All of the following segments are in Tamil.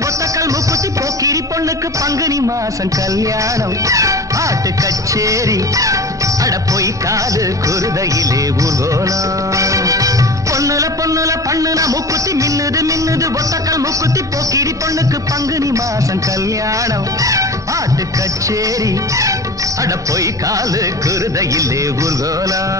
ஒத்தக்கல் முக்குத்தி போக்கிரி பொண்ணுக்கு பங்குனி மாசம் கல்யாணம் பாட்டு கச்சேரி அட போய் காது குருதையிலே ஊர்கோலம் பொண்ணுல பொண்ணுல பண்ணுன முக்குத்தி மின்னுது மின்னுது ஒத்தக்கல் முக்குத்தி போக்கிரி பொண்ணுக்கு பங்குனி மாசம் கல்யாணம் பாட்டு கச்சேரி அட போய் காது குருதையிலே ஊர்கோலம்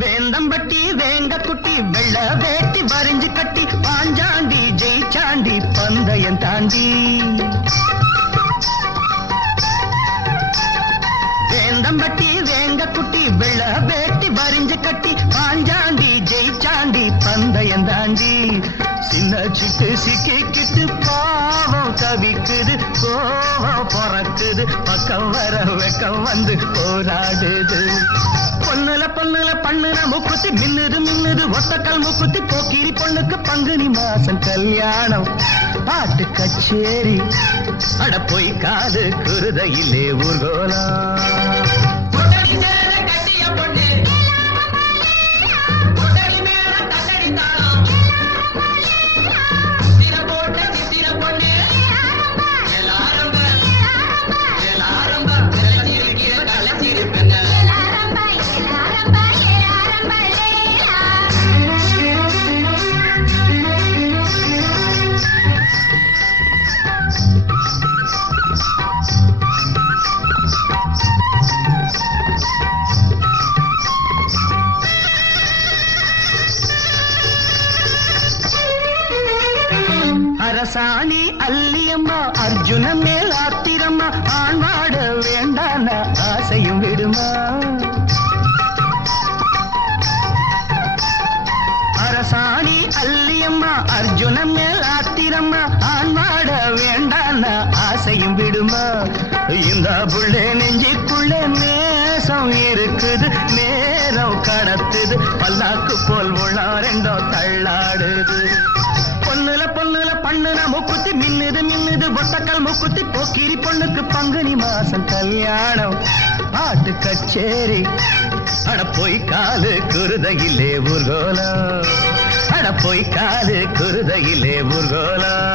வேந்தம்பட்டி வேங்க குட்டி வெள்ள வேட்டி வரிஞ்சு கட்டி பாஞ்சாண்டி ஜெயிச்சாண்டி பந்தயம் தாண்டி வேந்தம்பட்டி வேங்க குட்டி வெள்ள வேட்டி வரிஞ்சு கட்டி பாஞ்சாண்டி ஜெயிச்சாண்டி பந்தயம் தாண்டி சின்ன சிட்டு சிக்கிக்கிட்டு பாவம் தவிக்குது கோவம் பொறக்குது பக்கம் வர வெக்கம் வந்து போராடுது பொண்ணுல பொண்ணுல பண்ணுன முக்குத்தி மின்னுது மின்னுது ஒத்தக்கல் முக்குத்தி போக்கிரி பொண்ணுக்கு பங்குனி மாசம் கல்யாணம் பாட்டு கச்சேரி அட போய் காது குருதையிலே ஊர்கோலம் அரசாணி அல்லியம்மா அர்ஜுன மேல் ஆத்திரம்மா ஆண்வாட வேண்டான ஆசையும் விடுமா அரசாணி அல்லியம்மா அர்ஜுன மேல் ஆத்திரம்மா ஆண்வாட வேண்டான ஆசையும் விடுமா இந்த புள்ளே நெஞ்சிக்குள்ள நேசம் இருக்குது நேரம் கடத்துது பல்லாக்கு போல் உள்ள ரெண்டோ தள்ளாடுது பொண்ணுல பொண்ணுல பண்ணுன முக்குத்தி மின்னுது மின்னுது ஒத்தக்கல் முக்குத்தி போக்கிரி பொண்ணுக்கு பங்குனி மாசம் கல்யாணம் பாட்டு கச்சேரி அட போய் காது குருதையிலே ஊர்கோலம் அட போய் காது குருதையிலே ஊர்கோலம்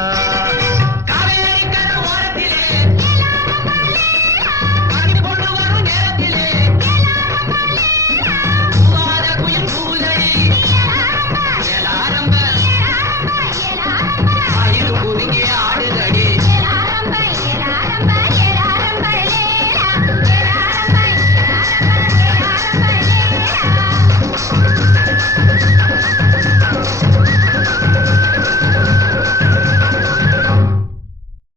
Yeah.